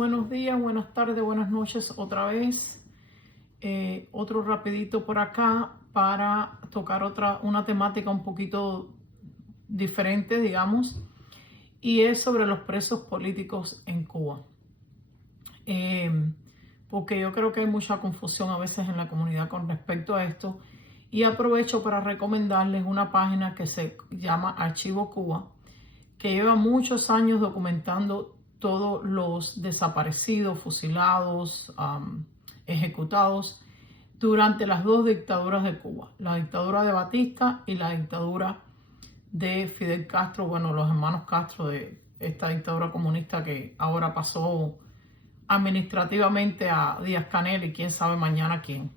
Buenos días, buenas tardes, buenas noches otra vez. Otro rapidito por acá para tocar una temática un poquito diferente, digamos, y es sobre los presos políticos en Cuba. Porque yo creo que hay mucha confusión a veces en la comunidad con respecto a esto, y aprovecho para recomendarles una página que se llama Archivo Cuba, que lleva muchos años documentando todos los desaparecidos, fusilados, ejecutados durante las dos dictaduras de Cuba, la dictadura de Batista y la dictadura de Fidel Castro, bueno, los hermanos Castro, de esta dictadura comunista que ahora pasó administrativamente a Díaz-Canel y quién sabe mañana quién.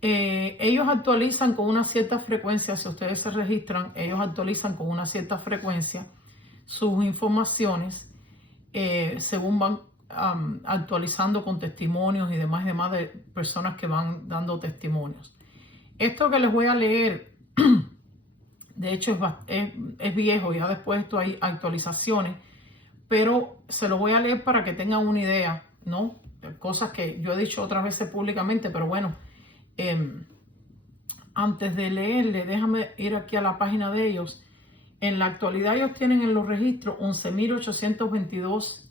Ellos actualizan con una cierta frecuencia, si ustedes se registran, ellos actualizan con una cierta frecuencia sus informaciones según van actualizando con testimonios y demás de personas que van dando testimonios. Esto que les voy a leer, de hecho es viejo, ya después de esto hay actualizaciones, pero se lo voy a leer para que tengan una idea, ¿no? Cosas que yo he dicho otras veces públicamente, pero bueno, antes de leerle, déjame ir aquí a la página de ellos. En la actualidad ellos tienen en los registros 11.822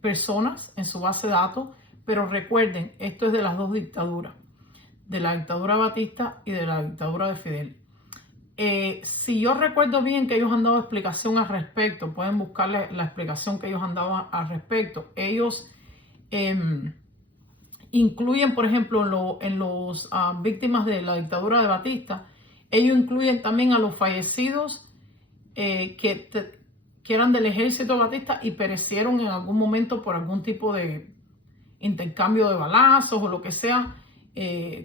personas en su base de datos, pero recuerden, esto es de las dos dictaduras, de la dictadura de Batista y de la dictadura de Fidel. Si yo recuerdo bien que ellos han dado explicación al respecto, pueden buscarle la explicación que ellos han dado al respecto. Ellos incluyen, por ejemplo, en los víctimas de la dictadura de Batista, ellos incluyen también a los fallecidos que eran del ejército Batista y perecieron en algún momento por algún tipo de intercambio de balazos o lo que sea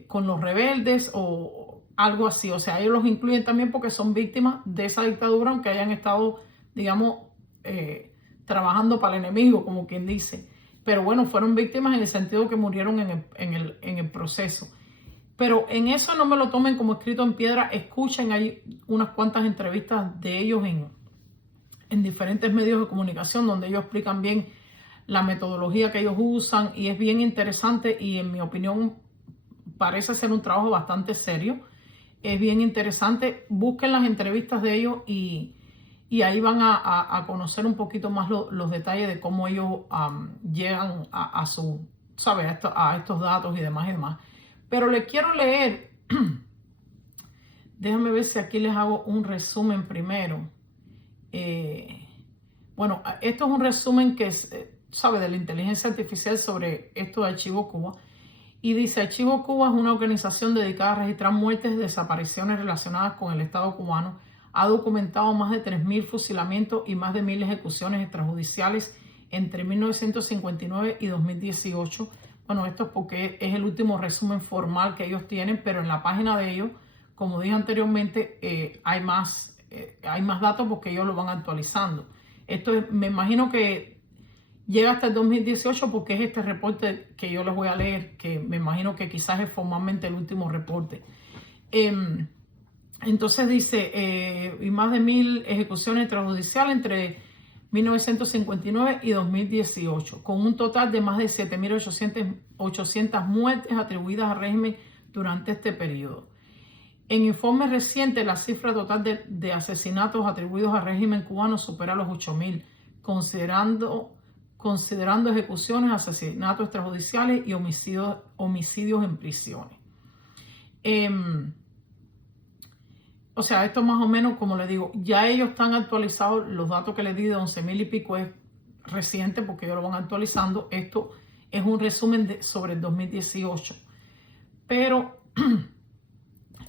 con los rebeldes o algo así. O sea, ellos los incluyen también porque son víctimas de esa dictadura, aunque hayan estado, digamos, trabajando para el enemigo, como quien dice. Pero bueno, fueron víctimas en el sentido que murieron en el proceso. Pero en eso no me lo tomen como escrito en piedra. Escuchen, hay unas cuantas entrevistas de ellos en diferentes medios de comunicación donde ellos explican bien la metodología que ellos usan y es bien interesante y en mi opinión parece ser un trabajo bastante serio. Es bien interesante. Busquen las entrevistas de ellos y ahí van a conocer un poquito más los detalles de cómo ellos llegan a estos datos y demás y demás. Pero les quiero leer, déjame ver si aquí les hago un resumen primero. Bueno, esto es un resumen que de la inteligencia artificial sobre esto de Archivo Cuba. Y dice, Archivo Cuba es una organización dedicada a registrar muertes y desapariciones relacionadas con el Estado cubano. Ha documentado más de 3.000 fusilamientos y más de 1.000 ejecuciones extrajudiciales entre 1959 y 2018. Bueno, esto es porque es el último resumen formal que ellos tienen, pero en la página de ellos, como dije anteriormente, hay más datos porque ellos lo van actualizando. Esto me imagino que llega hasta el 2018 porque es este reporte que yo les voy a leer, que me imagino que quizás es formalmente el último reporte. Entonces dice, y más de 1.000 ejecuciones extrajudiciales entre 1959 y 2018, con un total de más de 7.800 muertes atribuidas al régimen durante este periodo. En informes recientes, la cifra total de asesinatos atribuidos al régimen cubano supera los 8.000, considerando ejecuciones, asesinatos extrajudiciales y homicidios en prisiones. O sea, esto más o menos, como les digo, ya ellos están actualizados. Los datos que les di de 11.000 y pico es reciente porque ellos lo van actualizando. Esto es un resumen sobre el 2018. Pero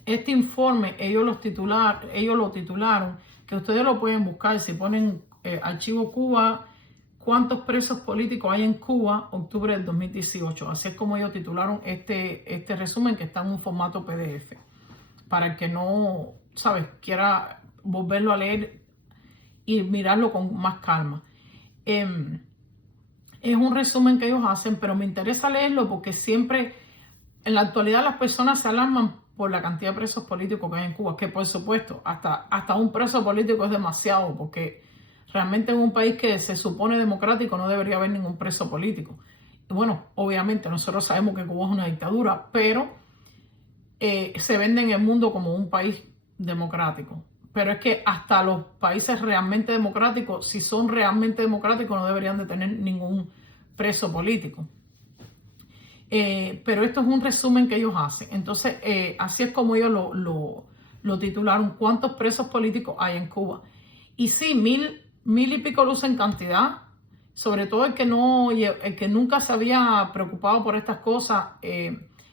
este informe, ellos lo titularon, que ustedes lo pueden buscar. Si ponen Archivo Cuba, ¿cuántos presos políticos hay en Cuba? Octubre del 2018. Así es como ellos titularon este resumen, que está en un formato PDF. Para el que no, quiera volverlo a leer y mirarlo con más calma. Es un resumen que ellos hacen, pero me interesa leerlo porque siempre, en la actualidad, las personas se alarman por la cantidad de presos políticos que hay en Cuba, que por supuesto, hasta un preso político es demasiado, porque Realmente en un país que se supone democrático no debería haber ningún preso político. Y bueno, obviamente nosotros sabemos que Cuba es una dictadura, pero se vende en el mundo como un país democrático. Pero es que hasta los países realmente democráticos, si son realmente democráticos, no deberían de tener ningún preso político. Pero esto es un resumen que ellos hacen. Entonces, así es como ellos lo titularon, ¿cuántos presos políticos hay en Cuba? Y sí, mil y pico luces en cantidad. Sobre todo el que nunca se había preocupado por estas cosas,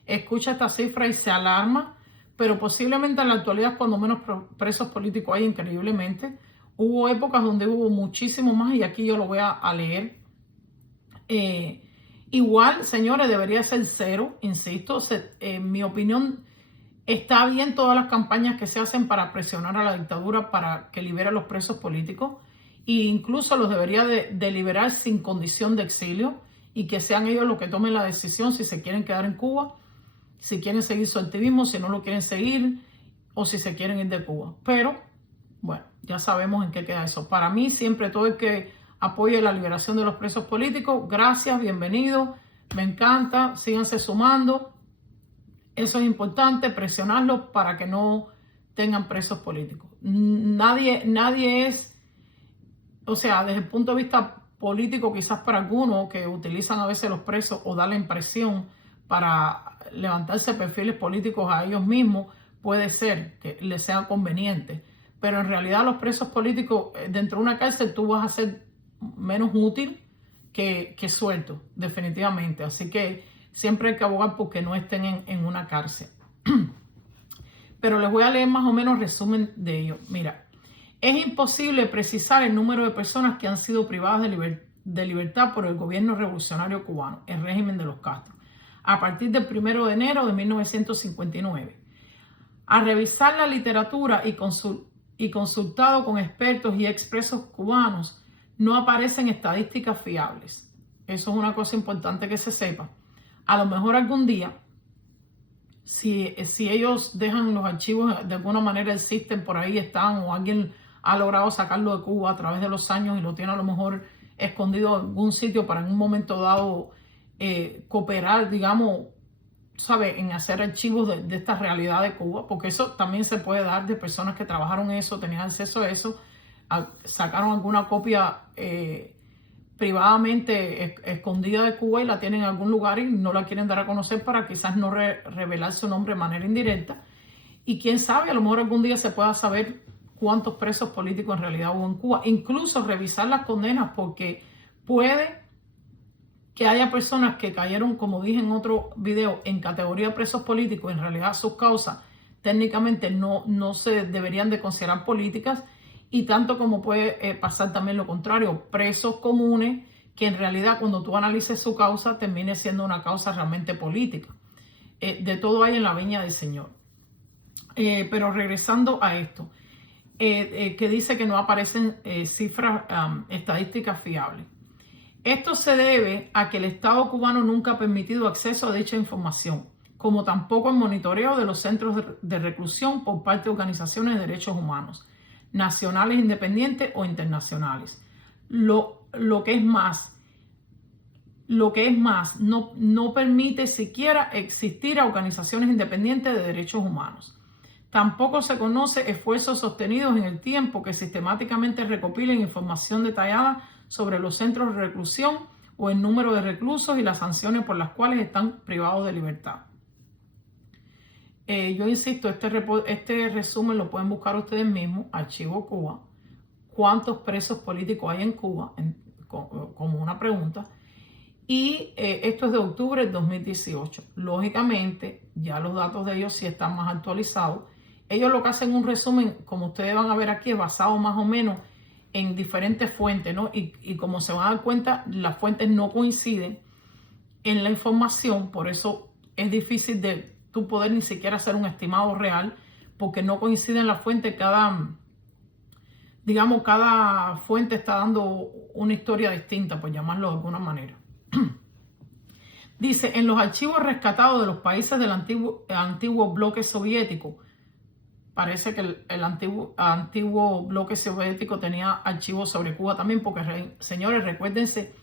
escucha esta cifra y se alarma. Pero posiblemente en la actualidad, cuando menos presos políticos hay, increíblemente. Hubo épocas donde hubo muchísimo más y aquí yo lo voy a leer. Igual, señores, debería ser cero, insisto. En mi opinión, está bien todas las campañas que se hacen para presionar a la dictadura para que libere a los presos políticos. E incluso los debería de liberar sin condición de exilio y que sean ellos los que tomen la decisión si se quieren quedar en Cuba, si quieren seguir su activismo, si no lo quieren seguir o si se quieren ir de Cuba. Pero, bueno, ya sabemos en qué queda eso. Para mí, siempre todo el que apoye la liberación de los presos políticos, gracias, bienvenido, me encanta, síganse sumando. Eso es importante, presionarlos para que no tengan presos políticos. Nadie es, o sea, desde el punto de vista político, quizás para algunos que utilizan a veces los presos o dar la impresión para levantarse perfiles políticos a ellos mismos, puede ser que les sea conveniente. Pero en realidad los presos políticos dentro de una cárcel tú vas a ser menos útil que suelto, definitivamente. Así que siempre hay que abogar porque no estén en una cárcel. Pero les voy a leer más o menos resumen de ello. Mira, es imposible precisar el número de personas que han sido privadas de libertad por el gobierno revolucionario cubano, el régimen de los Castro, a partir del 1 de enero de 1959. Al revisar la literatura y consultado con expertos y expresos cubanos, no aparecen estadísticas fiables. Eso es una cosa importante que se sepa. A lo mejor algún día, si ellos dejan los archivos, de alguna manera existen, por ahí están, o alguien ha logrado sacarlo de Cuba a través de los años y lo tiene a lo mejor escondido en algún sitio para en un momento dado cooperar, digamos, ¿sabe?, en hacer archivos de esta realidad de Cuba, porque eso también se puede dar de personas que trabajaron eso, tenían acceso a eso, sacaron alguna copia privadamente escondida de Cuba y la tienen en algún lugar y no la quieren dar a conocer para quizás no revelar su nombre de manera indirecta. Y quién sabe, a lo mejor algún día se pueda saber cuántos presos políticos en realidad hubo en Cuba. Incluso revisar las condenas, porque puede que haya personas que cayeron, como dije en otro video, en categoría de presos políticos. En realidad sus causas técnicamente no se deberían de considerar políticas. Y tanto como puede pasar también lo contrario, presos comunes que en realidad cuando tú analices su causa termine siendo una causa realmente política. De todo hay en la viña del Señor. Pero regresando a esto, que dice que no aparecen cifras estadísticas fiables. Esto se debe a que el Estado cubano nunca ha permitido acceso a dicha información, como tampoco el monitoreo de los centros de reclusión por parte de organizaciones de derechos humanos, nacionales independientes o internacionales. Lo que es más, no permite siquiera existir a organizaciones independientes de derechos humanos. Tampoco se conoce esfuerzos sostenidos en el tiempo que sistemáticamente recopilen información detallada sobre los centros de reclusión o el número de reclusos y las sanciones por las cuales están privados de libertad. Yo insisto, este resumen lo pueden buscar ustedes mismos, Archivo Cuba, cuántos presos políticos hay en Cuba, como una pregunta, y esto es de octubre del 2018. Lógicamente, ya los datos de ellos sí están más actualizados. Ellos lo que hacen un resumen, como ustedes van a ver aquí, es basado más o menos en diferentes fuentes, ¿no? Y como se van a dar cuenta, las fuentes no coinciden en la información, por eso es difícil de tú poder ni siquiera hacer un estimado real, porque no coinciden las fuentes. Cada fuente está dando una historia distinta, por llamarlo de alguna manera. Dice, en los archivos rescatados de los países del antiguo bloque soviético, parece que el antiguo bloque soviético tenía archivos sobre Cuba también, porque señores, recuérdense,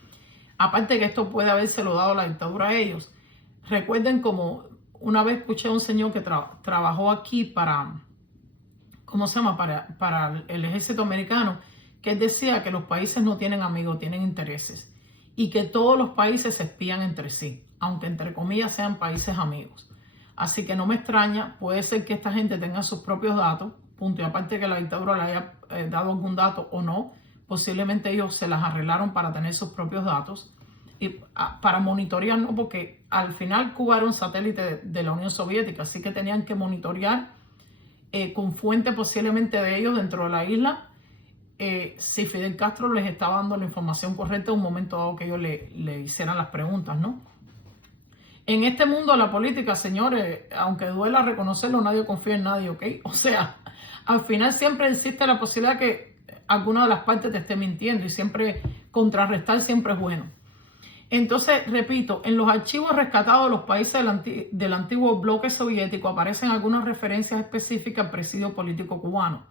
aparte que esto puede habérselo dado la dictadura a ellos, recuerden como una vez escuché a un señor que trabajó aquí para, ¿cómo se llama? Para el ejército americano, que él decía que los países no tienen amigos, tienen intereses, y que todos los países se espían entre sí, aunque entre comillas sean países amigos. Así que no me extraña, puede ser que esta gente tenga sus propios datos, punto y aparte que la dictadura le haya dado algún dato o no, posiblemente ellos se las arreglaron para tener sus propios datos y para monitorear, no, porque al final Cuba era un satélite de la Unión Soviética, así que tenían que monitorear con fuente posiblemente de ellos dentro de la isla si Fidel Castro les estaba dando la información correcta en un momento dado que ellos le hicieran las preguntas, ¿no? En este mundo de la política, señores, aunque duela reconocerlo, nadie confía en nadie, ¿ok? O sea, al final siempre existe la posibilidad que alguna de las partes te esté mintiendo y siempre contrarrestar siempre es bueno. Entonces, repito, en los archivos rescatados de los países del antiguo bloque soviético aparecen algunas referencias específicas al presidio político cubano.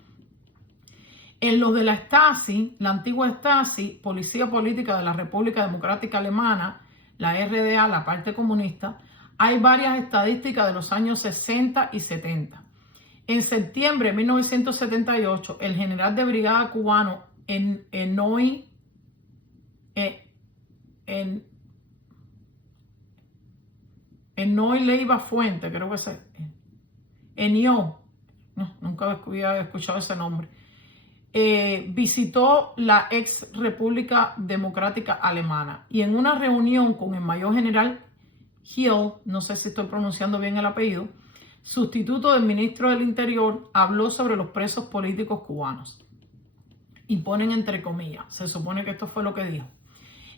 En los de la Stasi, la antigua Stasi, Policía Política de la República Democrática Alemana, la RDA, la parte comunista, hay varias estadísticas de los años 60 y 70. En septiembre de 1978, el general de brigada cubano Enoy Leiva Fuente, creo que es Enió, no, nunca había escuchado ese nombre, visitó la ex República Democrática Alemana y en una reunión con el mayor general Hill, no sé si estoy pronunciando bien el apellido, sustituto del ministro del Interior, habló sobre los presos políticos cubanos. Y ponen entre comillas, se supone que esto fue lo que dijo.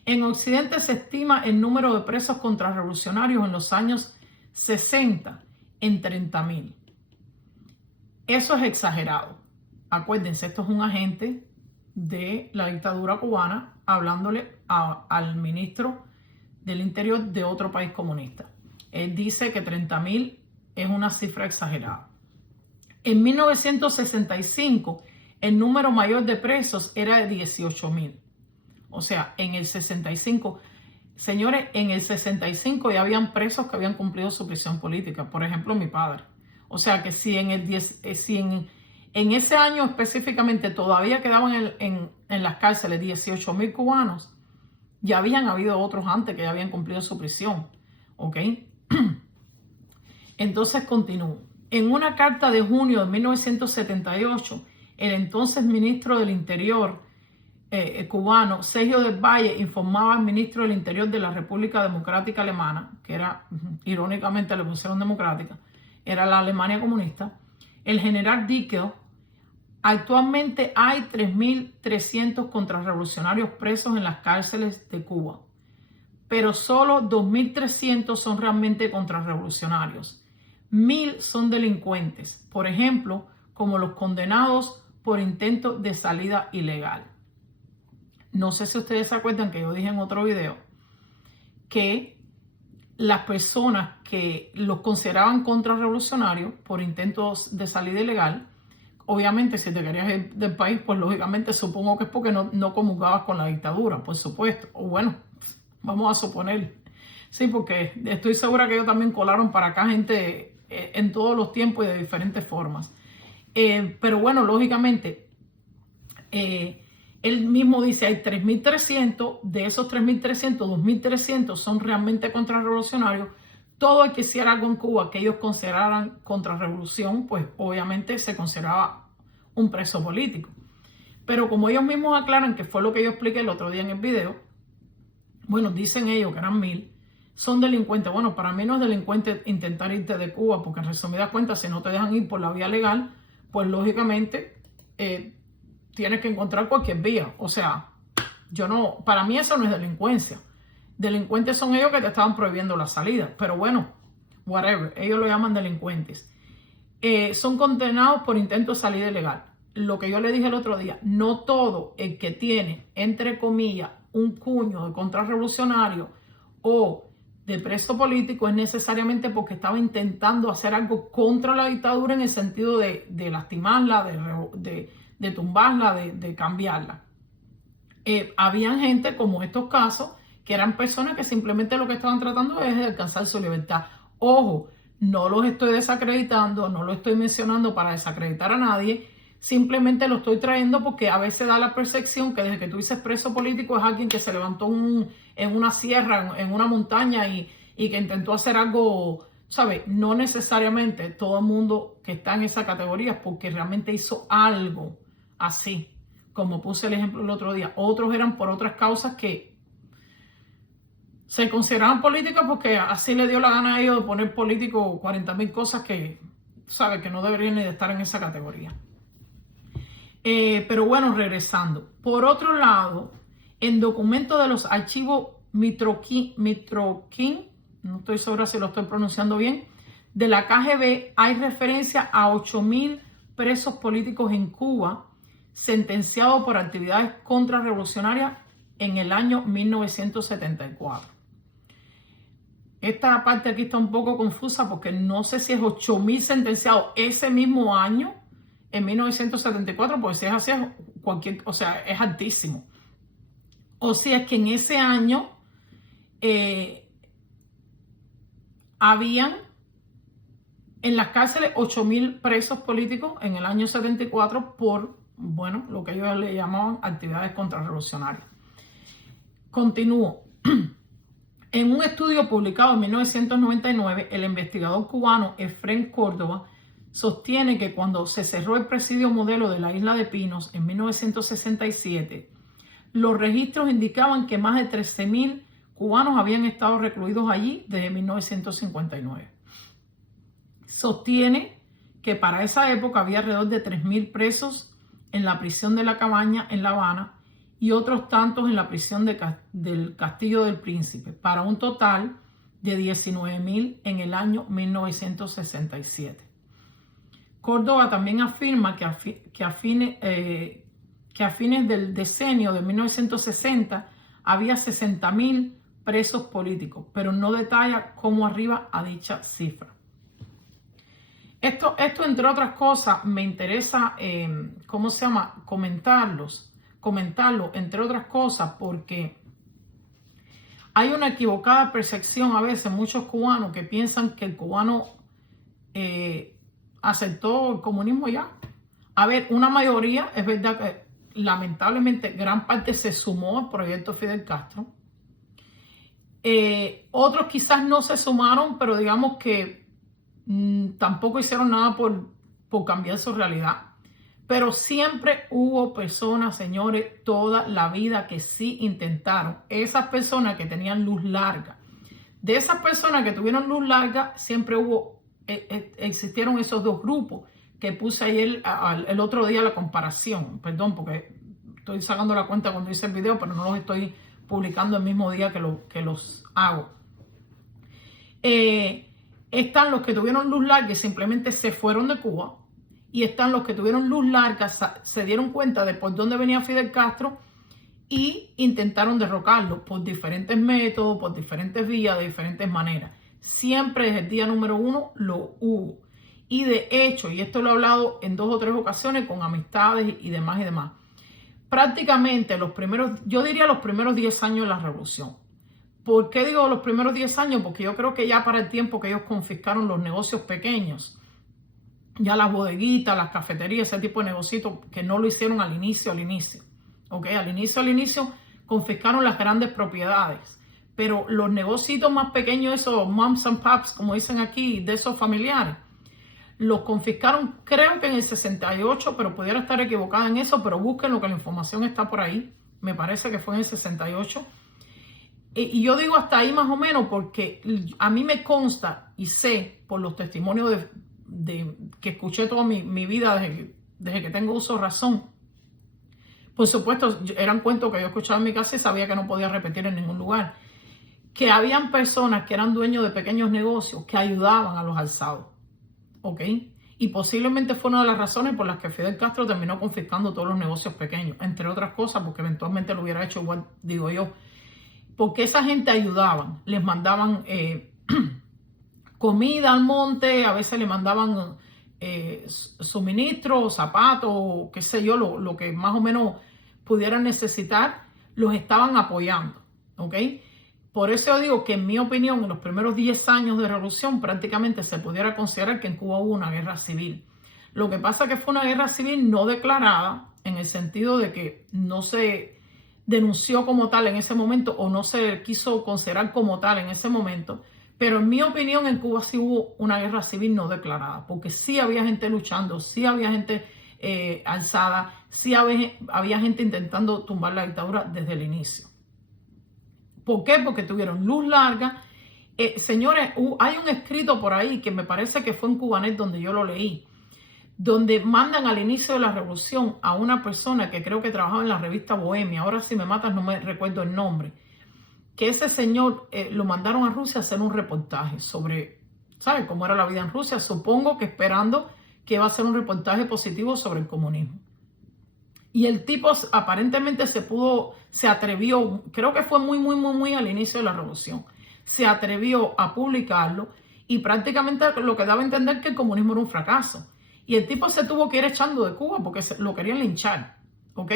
En Occidente se estima el número de presos contrarrevolucionarios en los años 60 en 30.000. Eso es exagerado. Acuérdense, esto es un agente de la dictadura cubana hablándole al ministro del Interior de otro país comunista. Él dice que 30.000 es una cifra exagerada. En 1965, el número mayor de presos era de 18.000. O sea, en el 65, señores, en el 65 ya habían presos que habían cumplido su prisión política. Por ejemplo, mi padre. O sea, que si en ese año específicamente todavía quedaban en las cárceles 18.000 cubanos, ya habían habido otros antes que ya habían cumplido su prisión. ¿Ok? Entonces continúo. En una carta de junio de 1978, el entonces ministro del Interior cubano, Sergio del Valle, informaba al ministro del Interior de la República Democrática Alemana, que era, irónicamente le pusieron democrática, era la Alemania comunista, el general Dickel: actualmente hay 3.300 contrarrevolucionarios presos en las cárceles de Cuba, pero solo 2.300 son realmente contrarrevolucionarios. 1.000 son delincuentes, por ejemplo, como los condenados por intento de salida ilegal. No sé si ustedes se acuerdan que yo dije en otro video que las personas que los consideraban contrarrevolucionarios por intentos de salida ilegal, obviamente si te querías ir del país, pues lógicamente supongo que es porque no comulgabas con la dictadura, por supuesto. O bueno, vamos a suponer. Sí, porque estoy segura que ellos también colaron para acá gente en todos los tiempos y de diferentes formas. Pero bueno, lógicamente, él mismo dice, hay 3.300, de esos 3.300, 2.300 son realmente contrarrevolucionarios. Todo el que hiciera algo en Cuba que ellos consideraran contrarrevolución, pues obviamente se consideraba un preso político. Pero como ellos mismos aclaran, que fue lo que yo expliqué el otro día en el video, bueno, dicen ellos que eran 1.000, son delincuentes. Bueno, para mí no es delincuente intentar irte de Cuba, porque en resumidas cuentas, si no te dejan ir por la vía legal, pues lógicamente tienes que encontrar cualquier vía. O sea, para mí eso no es delincuencia. Delincuentes son ellos que te estaban prohibiendo la salida. Pero bueno, whatever, ellos lo llaman delincuentes. Son condenados por intento de salida ilegal. Lo que yo le dije el otro día, no todo el que tiene, entre comillas, un cuño de contrarrevolucionario o de preso político es necesariamente porque estaba intentando hacer algo contra la dictadura en el sentido de lastimarla, de tumbarla, de cambiarla. Habían gente como estos casos que eran personas que simplemente lo que estaban tratando es de alcanzar su libertad. Ojo, no los estoy desacreditando, no lo estoy mencionando para desacreditar a nadie, simplemente lo estoy trayendo porque a veces da la percepción que desde que tú dices preso político es alguien que se levantó en una sierra, en una montaña y que intentó hacer algo, ¿sabes? No necesariamente todo el mundo que está en esa categoría es porque realmente hizo algo así, como puse el ejemplo el otro día. Otros eran por otras causas que se consideraban políticas porque así le dio la gana a ellos de poner político 40.000 cosas que, ¿sabes? Que no deberían ni de estar en esa categoría. Pero bueno, regresando. Por otro lado, en documentos de los archivos Mitrokin, no estoy segura si lo estoy pronunciando bien, de la KGB hay referencia a 8.000 presos políticos en Cuba sentenciados por actividades contrarrevolucionarias en el año 1974. Esta parte aquí está un poco confusa porque no sé si es 8.000 sentenciados ese mismo año, en 1974, pues si es así, es altísimo. O si es que en ese año habían en las cárceles 8.000 presos políticos en el año 74 por, bueno, lo que ellos le llamaban actividades contrarrevolucionarias. Continúo. En un estudio publicado en 1999, el investigador cubano Efrén Córdoba sostiene que cuando se cerró el presidio modelo de la Isla de Pinos en 1967, los registros indicaban que más de 13.000 cubanos habían estado recluidos allí desde 1959. Sostiene que para esa época había alrededor de 3.000 presos en la prisión de La Cabaña en La Habana y otros tantos en la prisión del Castillo del Príncipe, para un total de 19.000 en el año 1967. Córdoba también afirma que a fines del decenio de 1960 había 60.000 presos políticos, pero no detalla cómo arriba a dicha cifra. Esto entre otras cosas, me interesa, comentarlo, entre otras cosas, porque hay una equivocada percepción a veces, muchos cubanos que piensan que el cubano aceptó el comunismo ya. A ver, una mayoría, es verdad que lamentablemente gran parte se sumó al proyecto Fidel Castro. Otros quizás no se sumaron, pero digamos que tampoco hicieron nada por cambiar su realidad. Pero siempre hubo personas, señores, toda la vida que sí intentaron. Esas personas que tenían luz larga. De esas personas que tuvieron luz larga, siempre existieron esos dos grupos que puse ayer, el otro día la comparación. Perdón, porque estoy sacando la cuenta cuando hice el video, pero no los estoy publicando el mismo día que los hago. Están los que tuvieron luz larga y simplemente se fueron de Cuba. Y están los que tuvieron luz larga, se dieron cuenta de por dónde venía Fidel Castro y intentaron derrocarlo por diferentes métodos, por diferentes vías, de diferentes maneras. Siempre desde el día número 1 lo hubo. Y de hecho, y esto lo he hablado en 2 o 3 ocasiones con amistades y demás, prácticamente yo diría los primeros 10 años de la revolución. ¿Por qué digo los primeros 10 años? Porque yo creo que ya para el tiempo que ellos confiscaron los negocios pequeños, ya las bodeguitas, las cafeterías, ese tipo de negocios que no lo hicieron al inicio. ¿Ok? Al inicio confiscaron las grandes propiedades. Pero los negocios más pequeños, esos moms and pops, como dicen aquí, de esos familiares, los confiscaron creo que en el 68, pero pudiera estar equivocada en eso, pero búsquenlo que la información está por ahí. Me parece que fue en el 68. Y yo digo hasta ahí más o menos porque a mí me consta y sé por los testimonios que escuché toda mi vida desde que tengo uso de razón. Por supuesto, eran cuentos que yo escuchaba en mi casa y sabía que no podía repetir en ningún lugar. Que habían personas que eran dueños de pequeños negocios que ayudaban a los alzados. ¿Ok? Y posiblemente fue una de las razones por las que Fidel Castro terminó confiscando todos los negocios pequeños, entre otras cosas, porque eventualmente lo hubiera hecho igual, digo yo. porque esa gente ayudaban, les mandaban comida al monte, a veces le mandaban suministros, zapatos, qué sé yo, lo que más o menos pudieran necesitar, los estaban apoyando, ¿ok? Por eso yo digo que en mi opinión, en los primeros 10 años de revolución prácticamente se pudiera considerar que en Cuba hubo una guerra civil. Lo que pasa es que fue una guerra civil no declarada, en el sentido de que no se denunció como tal en ese momento o no se quiso considerar como tal en ese momento, pero en mi opinión en Cuba sí hubo una guerra civil no declarada, porque sí había gente luchando, sí había gente alzada, sí había gente intentando tumbar la dictadura desde el inicio. ¿Por qué? Porque tuvieron luz larga. Señores, hay un escrito por ahí que me parece que fue en Cubanet donde yo lo leí, donde mandan al inicio de la revolución a una persona que creo que trabajaba en la revista Bohemia, ahora si me matas no me recuerdo el nombre, que ese señor lo mandaron a Rusia a hacer un reportaje sobre, ¿sabe?, cómo era la vida en Rusia, supongo que esperando que iba a hacer un reportaje positivo sobre el comunismo. Y el tipo aparentemente se atrevió, creo que fue muy al inicio de la revolución, se atrevió a publicarlo y prácticamente lo que daba a entender que el comunismo era un fracaso. Y el tipo se tuvo que ir echando de Cuba porque lo querían linchar, ¿ok?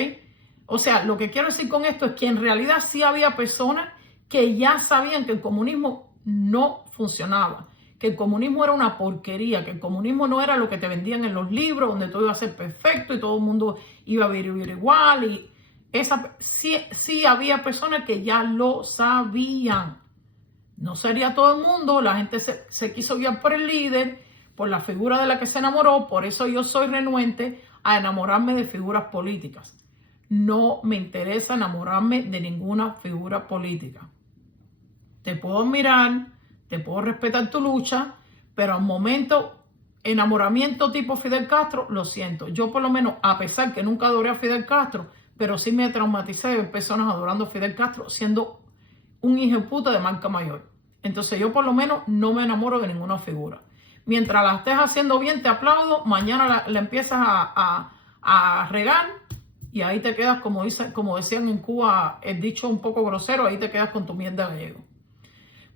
O sea, lo que quiero decir con esto es que en realidad sí había personas que ya sabían que el comunismo no funcionaba, que el comunismo era una porquería, que el comunismo no era lo que te vendían en los libros, donde todo iba a ser perfecto y todo el mundo iba a vivir igual. Y sí había personas que ya lo sabían. No sería todo el mundo, la gente se quiso guiar por el líder, por la figura de la que se enamoró, por eso yo soy renuente a enamorarme de figuras políticas. No me interesa enamorarme de ninguna figura política. Te puedo admirar, te puedo respetar tu lucha, pero al momento, enamoramiento tipo Fidel Castro, lo siento. Yo por lo menos, a pesar que nunca adoré a Fidel Castro, pero sí me traumaticé de ver personas adorando a Fidel Castro siendo un hijo de puta de marca mayor. Entonces yo por lo menos no me enamoro de ninguna figura. Mientras la estés haciendo bien, te aplaudo. Mañana la empiezas a regar y ahí te quedas, como decían en Cuba, el dicho un poco grosero, ahí te quedas con tu mierda gallego.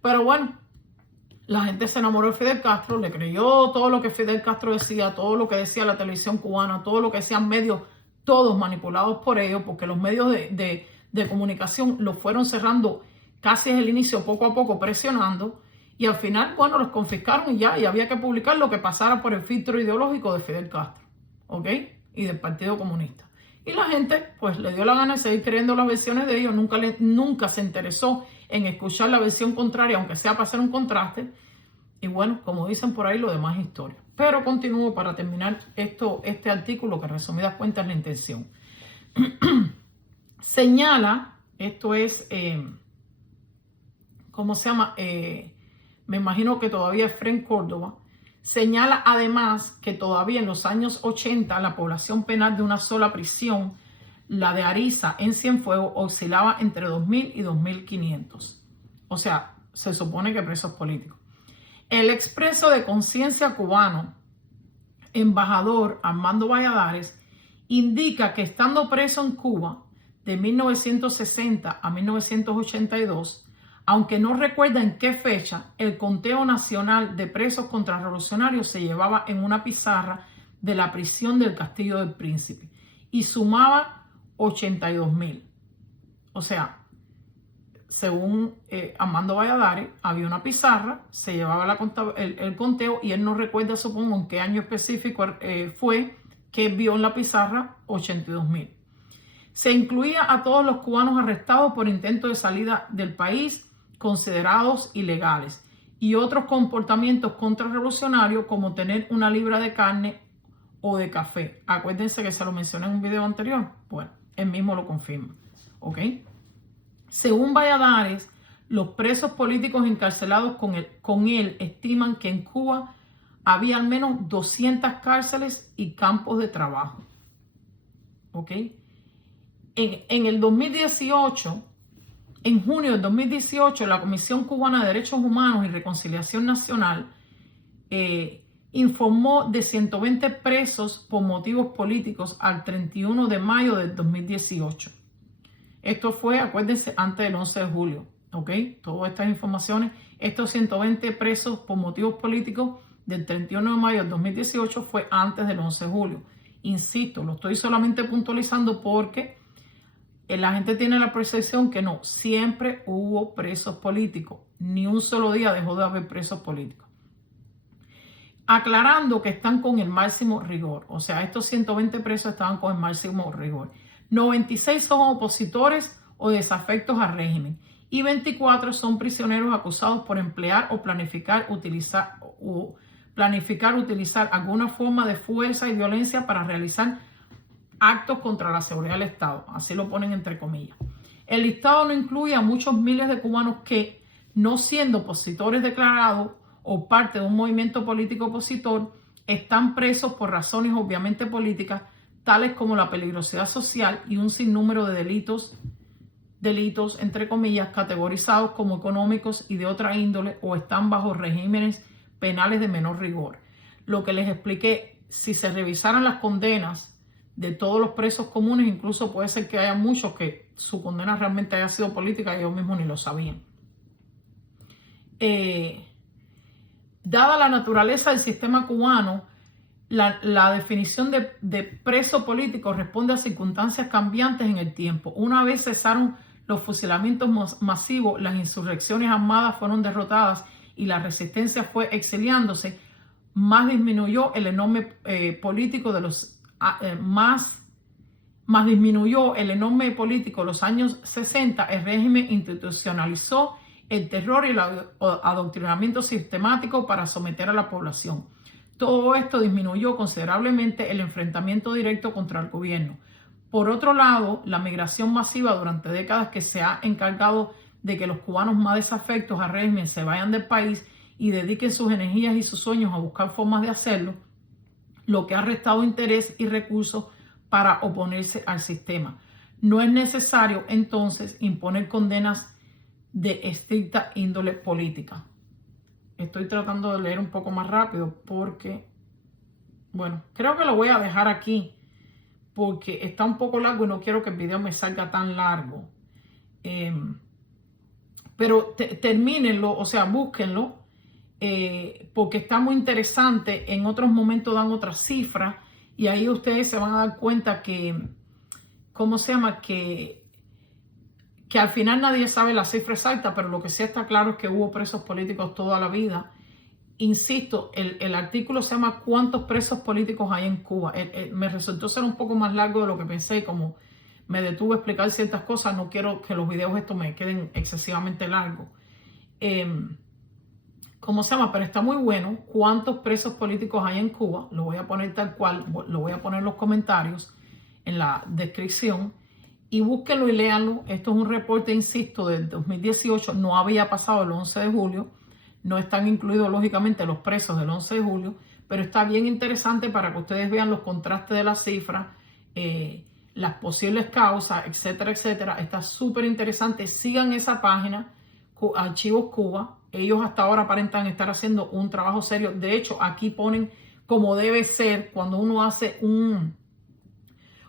Pero bueno, la gente se enamoró de Fidel Castro, le creyó todo lo que Fidel Castro decía, todo lo que decía la televisión cubana, todo lo que decían medios, todos manipulados por ellos, porque los medios de comunicación los fueron cerrando casi desde el inicio, poco a poco, presionando. Y al final, bueno, los confiscaron y ya, y había que publicar lo que pasara por el filtro ideológico de Fidel Castro, ¿ok? Y del Partido Comunista. Y la gente, pues, le dio la gana de seguir creyendo las versiones de ellos, nunca se interesó en escuchar la versión contraria, aunque sea para hacer un contraste. Y bueno, como dicen por ahí, lo demás es historia. Pero continúo para terminar este artículo, que resumidas cuentas es la intención. Señala, esto es, ¿cómo se llama? Me imagino que todavía es Fren Córdoba, señala además que todavía en los años 80 la población penal de una sola prisión, la de Ariza en Cienfuegos, oscilaba entre 2.000 y 2.500. O sea, se supone que presos políticos. El expreso de conciencia cubano, embajador Armando Valladares, indica que estando preso en Cuba de 1960 a 1982, aunque no recuerda en qué fecha, el conteo nacional de presos contrarrevolucionarios se llevaba en una pizarra de la prisión del Castillo del Príncipe y sumaba 82.000. O sea, según Armando Valladares, había una pizarra, se llevaba el conteo y él no recuerda, supongo, en qué año específico fue que vio en la pizarra 82.000. Se incluía a todos los cubanos arrestados por intento de salida del país, considerados ilegales, y otros comportamientos contrarrevolucionarios como tener una libra de carne o de café. Acuérdense que se lo mencioné en un video anterior. Bueno, él mismo lo confirma. ¿Ok? Según Valladares, los presos políticos encarcelados con él estiman que en Cuba había al menos 200 cárceles y campos de trabajo. ¿Ok? En el 2018... En junio del 2018, la Comisión Cubana de Derechos Humanos y Reconciliación Nacional informó de 120 presos por motivos políticos al 31 de mayo del 2018. Esto fue, acuérdense, antes del 11 de julio. ¿ok? Todas estas informaciones, estos 120 presos por motivos políticos del 31 de mayo del 2018 fue antes del 11 de julio. Insisto, lo estoy solamente puntualizando porque la gente tiene la percepción que no, siempre hubo presos políticos. Ni un solo día dejó de haber presos políticos. Aclarando que están con el máximo rigor. O sea, estos 120 presos estaban con el máximo rigor. 96 son opositores o desafectos al régimen. Y 24 son prisioneros acusados por emplear o planificar utilizar alguna forma de fuerza y violencia para realizar actos contra la seguridad del Estado. Así lo ponen entre comillas. El listado no incluye a muchos miles de cubanos que, no siendo opositores declarados o parte de un movimiento político opositor, están presos por razones obviamente políticas, tales como la peligrosidad social y un sinnúmero de delitos, entre comillas, categorizados como económicos y de otra índole, o están bajo regímenes penales de menor rigor. Lo que les expliqué, si se revisaran las condenas de todos los presos comunes, incluso puede ser que haya muchos que su condena realmente haya sido política y ellos mismos ni lo sabían. Dada la naturaleza del sistema cubano, la definición de preso político responde a circunstancias cambiantes en el tiempo. Una vez cesaron los fusilamientos masivos, las insurrecciones armadas fueron derrotadas y la resistencia fue exiliándose, más disminuyó el enorme político de los disminuyó el enorme político de los años 60, el régimen institucionalizó el terror y el adoctrinamiento sistemático para someter a la población. Todo esto disminuyó considerablemente el enfrentamiento directo contra el gobierno. Por otro lado, la migración masiva durante décadas que se ha encargado de que los cubanos más desafectos al régimen se vayan del país y dediquen sus energías y sus sueños a buscar formas de hacerlo, lo que ha restado interés y recursos para oponerse al sistema. No es necesario entonces imponer condenas de estricta índole política. Estoy tratando de leer un poco más rápido porque, bueno, creo que lo voy a dejar aquí porque está un poco largo y no quiero que el video me salga tan largo. Pero termínenlo, o sea, búsquenlo. Porque está muy interesante. En otros momentos dan otras cifras y ahí ustedes se van a dar cuenta que, ¿cómo se llama? Que al final nadie sabe la cifra exacta, pero lo que sí está claro es que hubo presos políticos toda la vida. Insisto, el artículo se llama ¿Cuántos presos políticos hay en Cuba? Me resultó ser un poco más largo de lo que pensé y como me detuve a explicar ciertas cosas, no quiero que los videos estos me queden excesivamente largos. ¿Cómo se llama? Pero está muy bueno. ¿Cuántos presos políticos hay en Cuba? Lo voy a poner tal cual, lo voy a poner en los comentarios, en la descripción. Y búsquenlo y léanlo. Esto es un reporte, insisto, del 2018. No había pasado el 11 de julio. No están incluidos, lógicamente, los presos del 11 de julio. Pero está bien interesante para que ustedes vean los contrastes de las cifras, las posibles causas, etcétera, etcétera. Está súper interesante. Sigan esa página, Archivos Cuba. Ellos hasta ahora aparentan estar haciendo un trabajo serio. De hecho, aquí ponen como debe ser cuando uno hace un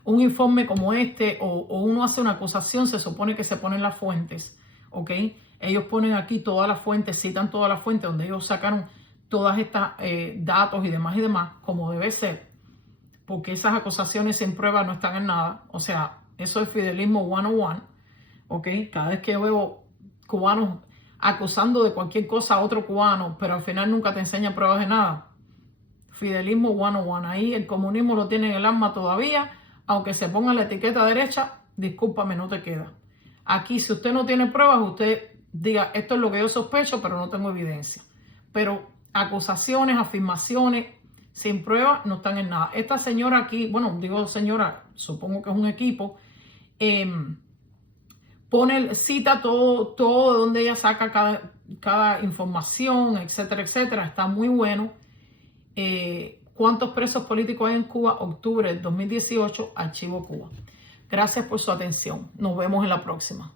informe como este o uno hace una acusación, se supone que se ponen las fuentes, ¿ok? Ellos ponen aquí todas las fuentes, citan todas las fuentes donde ellos sacaron todas estas datos y demás, como debe ser. Porque esas acusaciones sin prueba no están en nada. O sea, eso es fidelismo 101, ¿ok? Cada vez que yo veo cubanos acusando de cualquier cosa a otro cubano, pero al final nunca te enseñan pruebas de nada. Fidelismo 101. Ahí el comunismo lo tiene en el alma todavía, aunque se ponga la etiqueta derecha, discúlpame, no te queda. Aquí, si usted no tiene pruebas, usted diga, esto es lo que yo sospecho, pero no tengo evidencia. Pero acusaciones, afirmaciones sin pruebas no están en nada. Esta señora aquí, bueno, digo señora, supongo que es un equipo, cita todo de donde ella saca cada información, etcétera, etcétera. Está muy bueno. ¿Cuántos presos políticos hay en Cuba? Octubre del 2018, Archivo Cuba. Gracias por su atención. Nos vemos en la próxima.